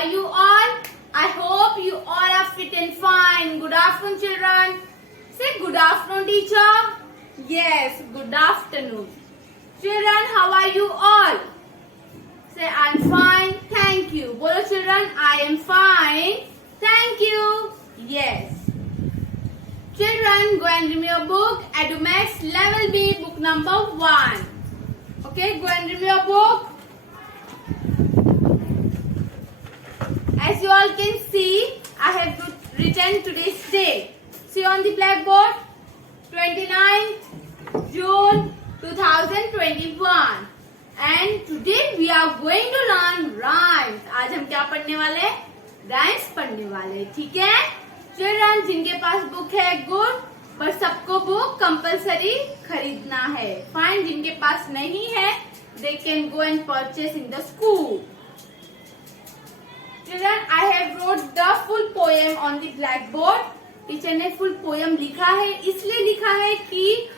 are you all? I hope you all are fit and fine. Good afternoon, children. Say good afternoon, teacher. Yes, good afternoon. Children, how are you all? Say I'm fine. Thank you. Bolo children, I am fine. Thank you. Yes. Children, go and read your book. EduMax Level B, book number 1. Okay, go and read your book. As you all can see, I have written today's date. See on the blackboard, 29th June 2021. And today we are going to learn rhymes. आज हम क्या पढ़ने वाले? Rhymes पढ़ने वाले, ठीक है? Children जिनके पास बुक है गुड, पर सबको बुक कंपलसरी खरीदना है. फाइन, जिनके पास नहीं है, they can go and purchase in the school. Children, I have wrote the full poem on the blackboard. Teacher ने फुल पोयम लिखा है, इसलिए लिखा है कि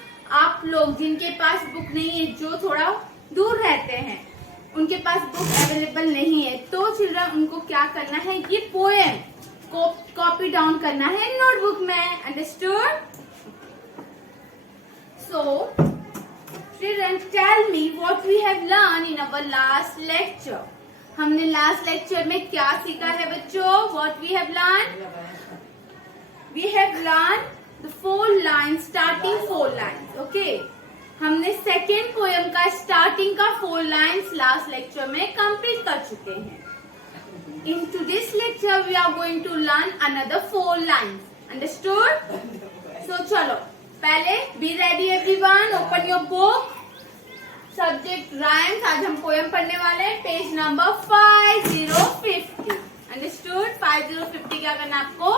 आप लोग जिनके पास बुक नहीं है, जो थोड़ा दूर रहते हैं, उनके पास बुक अवेलेबल नहीं है, तो चिल्ड्रन उनको क्या करना है, ये पोएम को कॉपी डाउन करना है नोटबुक में. Understood? So children, tell me what we have learn in our last lecture. हमने लास्ट लेक्चर में क्या सीखा है बच्चों? What we have learn? We have learn the 4 lines, starting 4 lines. Okay, हमने सेकेंड पोएम का स्टार्टिंग का 4 लाइन्स लास्ट लेक्चर में कंप्लीट कर चुके हैं. In today's lecture, we are going to learn another 4 lines. Understood? So, चलो, पहले be ready everyone. Open your book. Subject rhymes. आज हम poem पढ़ने वाले हैं. Page number 5050. Understood? 5050 क्या करना आपको?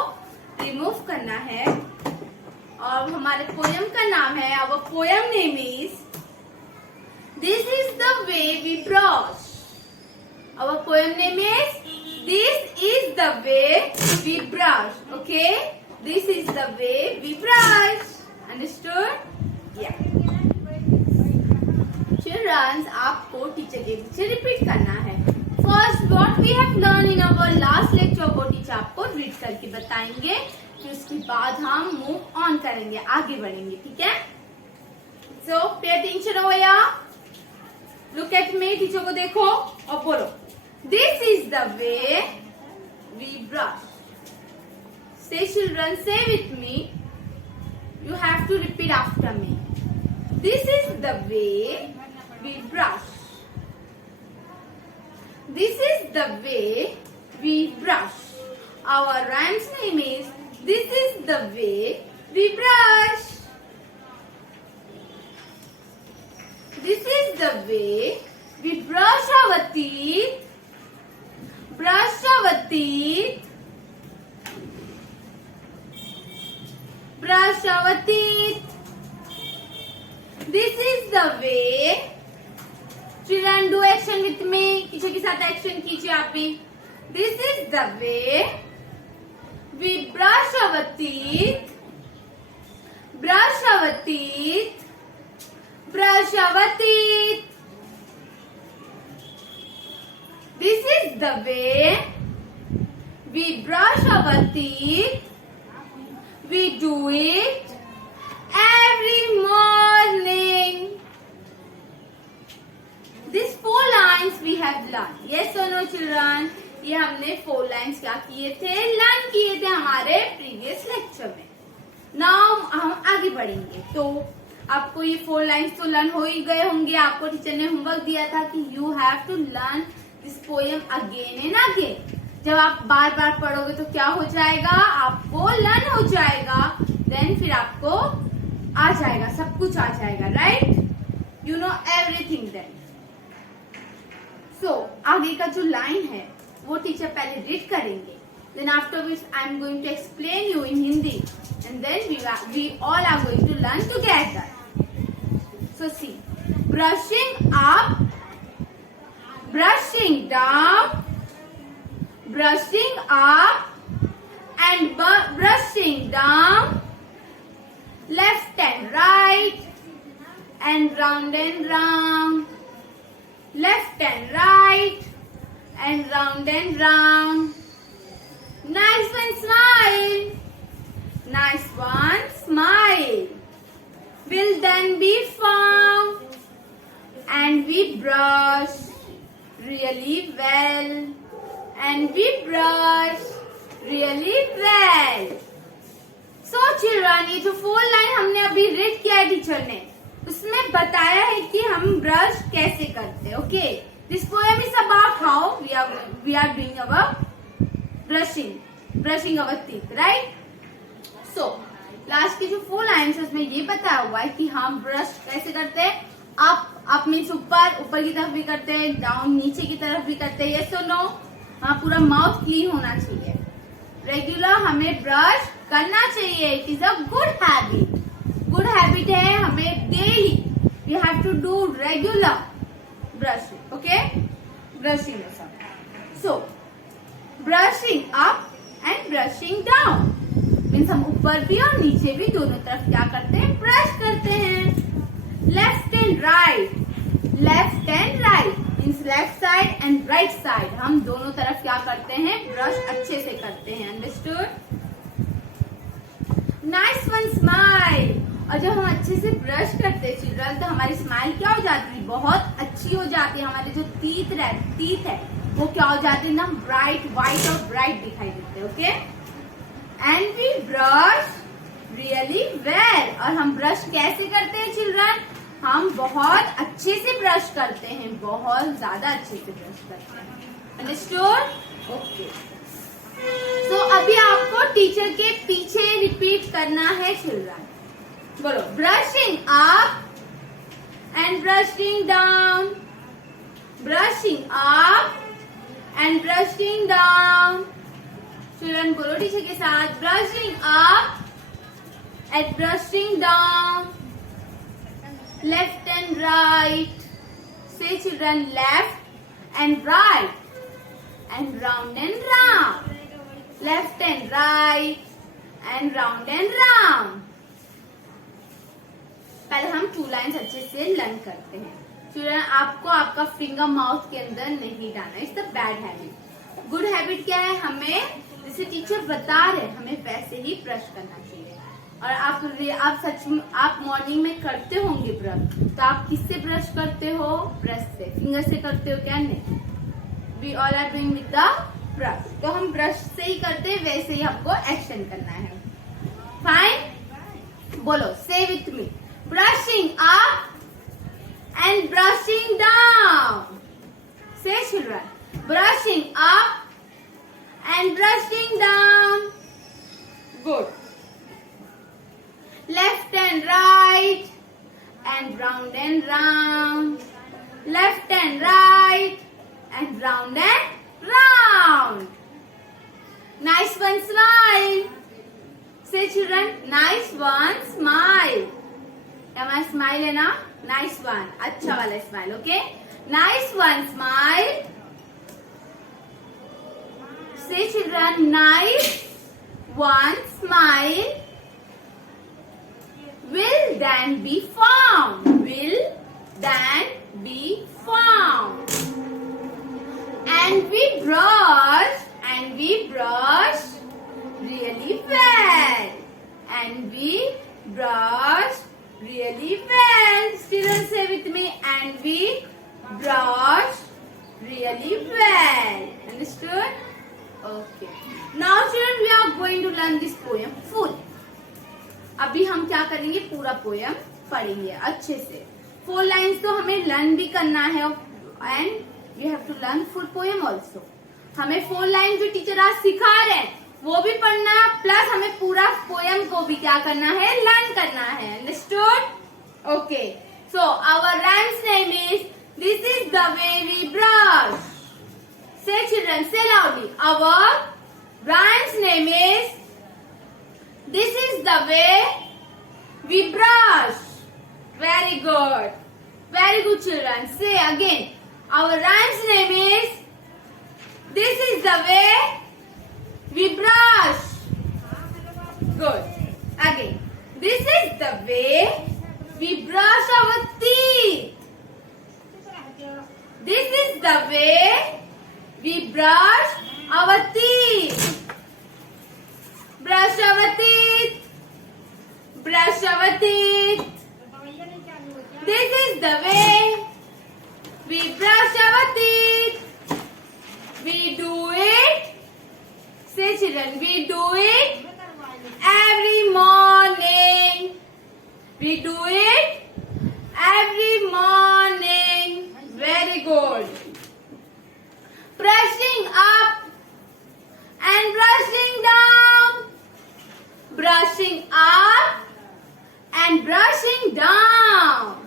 Remove करना है. और हमारे poem का नाम है. Our poem name is This is the way we brush. Our poem name is This is the way we brush. Okay? This is the way we brush. Understood? Yeah. Children, आपको teacher के पीछे repeat करना है. First, what we have learned in our last lecture, वो teacher आपको read करके बताएंगे. फिर उसके बाद हम मूव ऑन करेंगे, आगे बढ़ेंगे. ठीक है? So, pay attention over here. Look at me. Teacher को देखो और बोलो. This is the way we brush. Say children, say with me. You have to repeat after me. This is the way we brush. This is the way we brush. Our rhyme's name is This is the way we brush. This is the way we brush our teeth. Brush our teeth. Brush our teeth. This is the way. Children, do action with me. Teacher के साथ action कीजिए आप भी. This is the way we brush our teeth. Brush our teeth. Brush our teeth. This is the way we brush our teeth. We do it every morning. These 4 lines we have learned. Yes or no, children? ये हमने 4 lines क्या किए थे? Learn किए थे हमारे previous lecture में. Now हम आगे बढ़ेंगे. तो आपको ये 4 lines तो लर्न हो ही गए होंगे. आपको टीचर ने होमवर्क दिया था कि you have to learn this poem again and again. जब आप बार बार पढ़ोगे तो क्या हो जाएगा? आपको लर्न हो जाएगा. देन फिर आपको आ जाएगा, सब कुछ आ जाएगा. Right? You know everything then. So आगे का जो लाइन है वो टीचर पहले रीड करेंगे. Then after which I am going to explain you in Hindi and then we all are going to learn together. So see, brushing up, brushing down, brushing up and brushing down, left and right and round, left and right and round and round. Nice one, smile. Nice one, smile. Will then be found and we brush really well and we brush really well. So children, ये जो 4 line हमने अभी read किया है teacher ने, उसमें बताया है कि हम ब्रश कैसे करते हैं. Okay, this poem is about how we are doing our brushing our teeth, right. So last की जो 4 लाइन्स है उसमें ये बताया हुआ है कि हम ब्रश कैसे करते हैं. अप मीन्स ऊपर की तरफ भी करते हैं, डाउन नीचे की तरफ भी करते हैं. यस और नो? हाँ, पूरा माउथ क्लीन होना चाहिए. रेगुलर हमें ब्रश करना चाहिए. It is a good habit. Good habit है, हमें daily we have to do regular brushing. Okay, brushing. So brushing up and brushing down means हम ऊपर भी और नीचे भी दोनों तरफ क्या करते हैं, ब्रश करते हैं. Left and right means left side and right side, हम दोनों तरफ क्या करते हैं, ब्रश अच्छे से करते हैं. अंडरस्टूड? Nice one, smile. और जब हम अच्छे से ब्रश करते हैं चिल्ड्रन, तो हमारी स्माइल क्या हो जाती है, बहुत अच्छी हो जाती है. हमारे जो टीथ है वो क्या हो जाते हैं ना, ब्राइट व्हाइट और ब्राइट दिखाई देते हैं. Okay, and we brush really well. और हम ब्रश कैसे करते हैं चिल्ड्रन, हम बहुत अच्छे से ब्रश करते हैं, बहुत ज्यादा अच्छे से ब्रश करते हैं. अंडरस्टूड? ओके. सो अभी आपको टीचर के पीछे रिपीट करना है चिल्ड्रन. बोलो, brushing up and brushing down, brushing up and brushing down. Children बोलो टीचर के साथ, brushing up and brushing down. Left and right. Say children, left and right and round and round. Left and right and round and round. पहले हम 2 lines अच्छे से learn करते हैं. Children, आपको आपका फिंगर माउथ के अंदर नहीं डालना. It's the bad habit. Good habit क्या है, हमें जैसे टीचर बता रहे हमें वैसे ही ब्रश करना चाहिए. और आप मॉर्निंग में करते होंगे ब्रश, तो आप किससे ब्रश करते हो, ब्रश से, फिंगर से करते हो क्या? नहीं, we all are doing with the brush. तो हम ब्रश से ही करते हैं, वैसे ही हमको एक्शन करना है. फाइन. बोलो, से with me, brushing up and brushing down. Say children, brushing up and brushing down. Good. Left and right and round and round. Left and right and round and round. Nice one, smile. Say children, nice one, smile. हमारा smile है ना, nice one, अच्छा वाला smile. Okay, nice one, smile. Say children, nice one, smile. Will then be found. Will then be found. And we brush really well. And we brush really well. Students, say with me, and we brush really well. Understood? Okay. Now children, we are going to learn this poem full. अभी हम क्या करेंगे, पूरा poem पढ़ेंगे अच्छे से. 4 lines तो हमें लर्न भी करना है, and we have to learn full poem also. हमें 4 लाइन जो टीचर आज सिखा रहे हैं वो भी पढ़ना, प्लस हमें पूरा पोएम को भी क्या करना है, लर्न करना है. Understood? Okay. So our rhymes name is this is the way we brush. Say children, say loudly, our rhymes name is this is the way we brush. Very good, very good children. Say again, our rhymes name is this is the way we brush. Good. Again, this is the way we brush our teeth. This is the way We brush our teeth. Brush our teeth. Brush our teeth. This is the way we brush our teeth. We do it. Say children, we do it every morning. We do it every morning. Very good. Brushing up and brushing down. Brushing up and brushing down.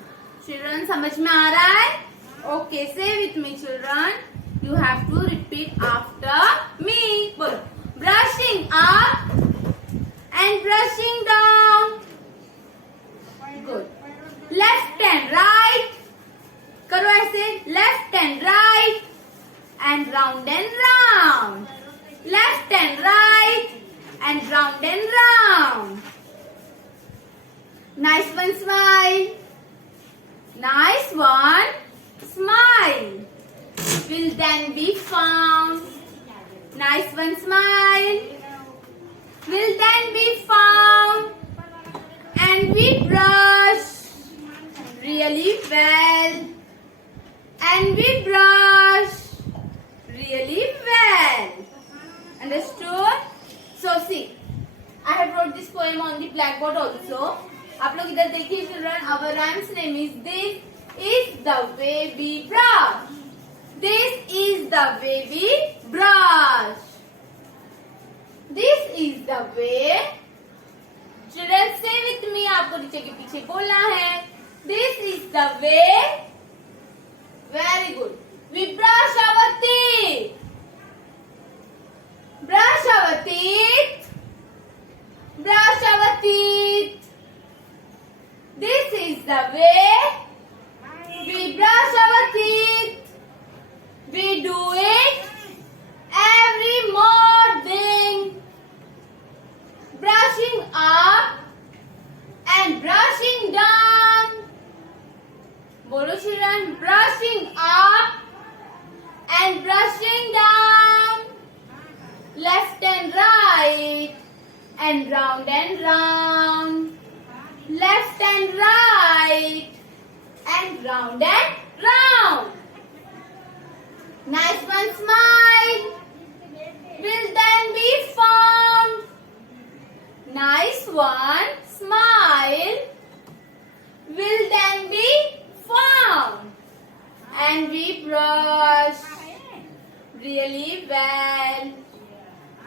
Children, समझ में आ रहा है? Okay, say with me, children. You have to repeat after me. बोलो. Brushing up and brushing down. Good. Left and right. करो ऐसे. Left and right. And round and round. Left and right. And round and round. Nice one, smile. Nice one, smile. Will then be found. Nice one, smile. Will then be found. And we brush really well. And we brush really well. Understood? So see, I have wrote this poem on the blackboard also. आप लोग इधर देखिए children. Our rhyme's name is This is the way we brush. This is the way we brush. This is the way. Children, say with me. आपको teacher के पीछे बोलना है. This is the way. Very good. We brush our teeth. Brush our teeth. Brush our teeth. This is the way we brush our teeth. We do it every morning. Brushing up and brushing down. Bolo children, brushing up and brushing down. Left and right and round. Left and right and round. Nice one, smile. Will then be found. Nice one, smile. Will then be found. And we brush really well.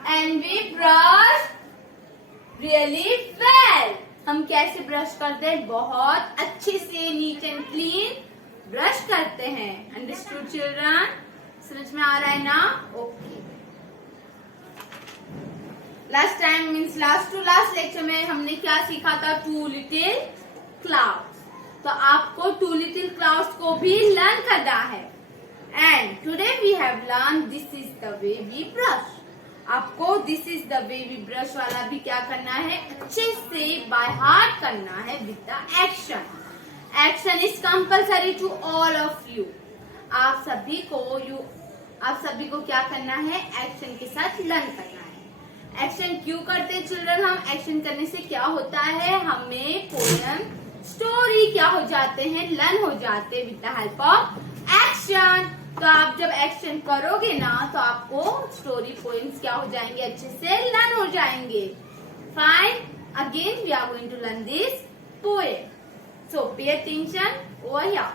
And we brush really well. हम कैसे brush करते हैं? बहुत अच्छे से neat and clean brush करते हैं. Understood children? समझ में आ रहा है ना? Okay. Last time means last to last lecture में हमने क्या सीखा था? Two little clouds. तो आपको टू लिटिल क्लाउड्स को भी लर्न करना है. And today we have learn this is the way we brush. आपको this is the way we brush वाला भी क्या करना है? अच्छे से बाय हार्ट करना है with the action. Action is compulsory to all of you. आप सभी को क्या करना है? एक्शन के साथ लर्न करना है. एक्शन क्यों करते हैं चिल्ड्रन? हम एक्शन करने से क्या होता है? हमें पोएम स्टोरी क्या हो जाते हैं? लर्न हो जाते हैं with the help of action. तो आप जब एक्शन करोगे ना तो आपको स्टोरी पोएम्स क्या हो जाएंगे? अच्छे से लर्न हो जाएंगे. Fine. Again we are going to learn this poem. So pay attention over here.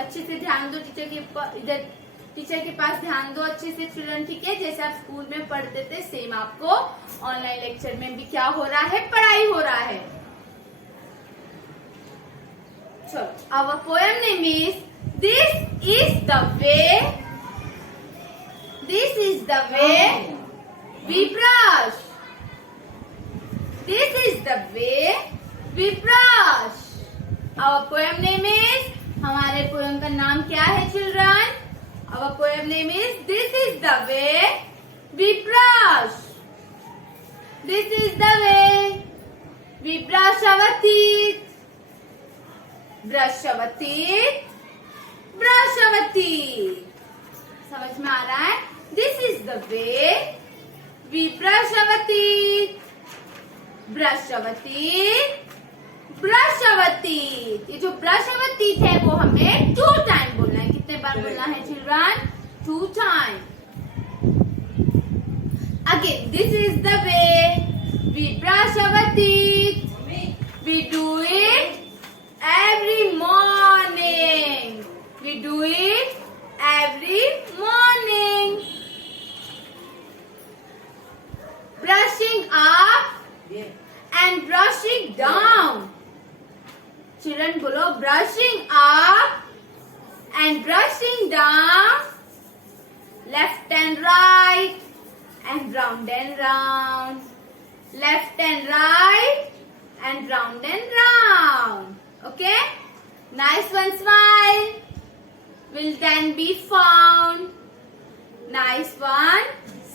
अच्छे से ध्यान दो. टीचर के पास ध्यान दो अच्छे से चिल्ड्रन. ठीक है? जैसे आप स्कूल में पढ़ते थे सेम आपको ऑनलाइन लेक्चर में भी क्या हो रहा है? पढ़ाई हो रहा है. चलो, our poem name is This is the way. This is the way we brush. This is the way we brush. Our poem name is. हमारे पोएम का नाम क्या है children? Our poem name is This is the way we brush. This is the way we brush our teeth. Brush our teeth. Brush our teeth. समझ में आ रहा है? the way we brush our teeth. Brush our teeth. Brush our teeth. ये जो brush our teeth है वो हमें 2 टाइम बोलना है. कितने बार बोलना है children? 2 time. Again, this is the way we brush our teeth. We do it every morning. We do it every morning. Brushing up and brushing down. Children, bolo brushing up and brushing down. Left and right and round and round. Left and right and round and round. Okay? Nice one, smile. Will then be found. Nice one,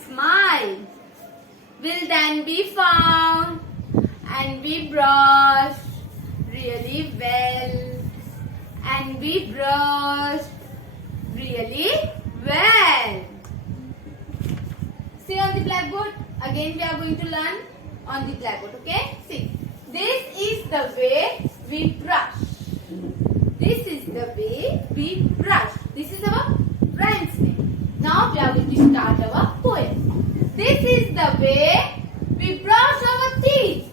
smile. Will then be found. And we brush really well. And we brush really well. See on the blackboard. Again we are going to learn on the blackboard. Okay? See. This is the way we brush. This is the way we brush. This is our friend's name. Now we are going to start our poem. This is the way we brush our teeth.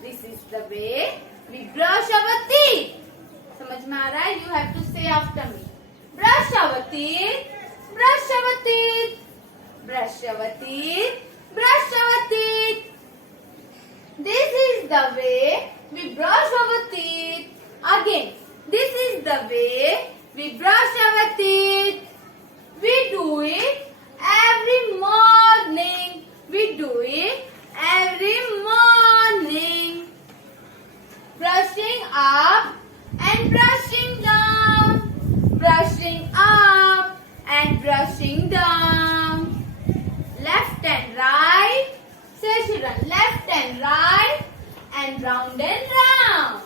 This is the way we brush our teeth. समझ में आ रहा है? You have to say after me. Brush our teeth. Brush our teeth. Brush our teeth. Brush our teeth. This is the way we brush our teeth. Again, this is the way we brush our teeth. We do it every morning. We do it every morning. Brushing up and brushing down. Brushing up and brushing down. Left and right. Say children, left and right and round and round.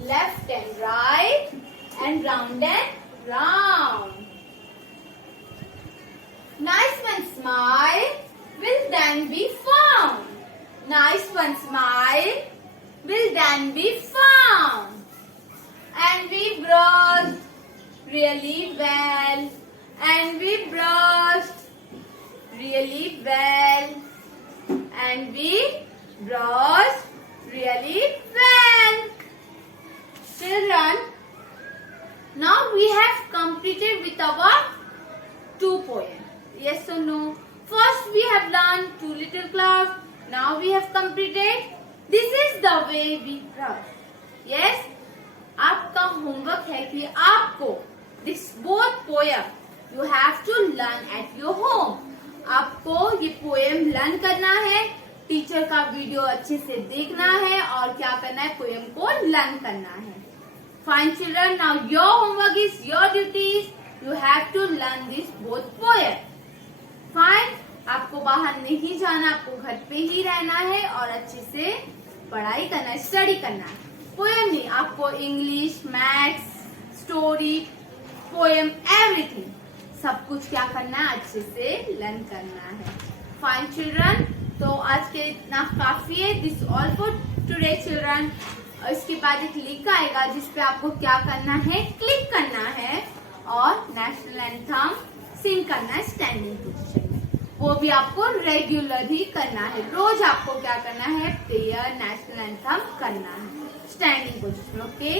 Left and right and round and round. Nice one, smile. Will then be found. Nice one, smile. Will then be found. And we brushed really well. And we brushed really well. And we brushed really well. Children, now we have completed with our 2 poems. Yes or no? First we have learned 2 little clouds. Now we have completed. This is the way we brush. Yes? आपका homework है कि आपको this both poem you have to learn at your home. आपको ये poem learn करना है, teacher का video अच्छे से देखना है और क्या करना है, पोएम को लर्न करना है. Fine children, now your homework is your duties. You have to learn this both poem. Fine. आपको बाहर नहीं जाना, आपको घर पे ही रहना है और अच्छे से पढ़ाई करना है, स्टडी करना है. पोएम नहीं, आपको English, maths, story, poem, everything सब कुछ क्या करना है, अच्छे से लर्न करना है. फाइन चिल्ड्रन, तो आज के इतना काफी है. This all for today children. इसके बाद एक लिंक आएगा जिसपे आपको क्या करना है, क्लिक करना है और नेशनल एंथम सिंग करना है स्टैंडिंग पोजीशन में. वो भी आपको रेगुलर ही करना है. रोज आपको क्या करना है, प्रेयर, नेशनल एंथम करना है स्टैंडिंग पोजीशन. ओके,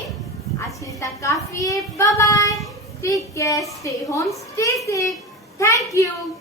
आज के इतना काफी है. Bye bye. Take care, stay home, stay safe. Thank you.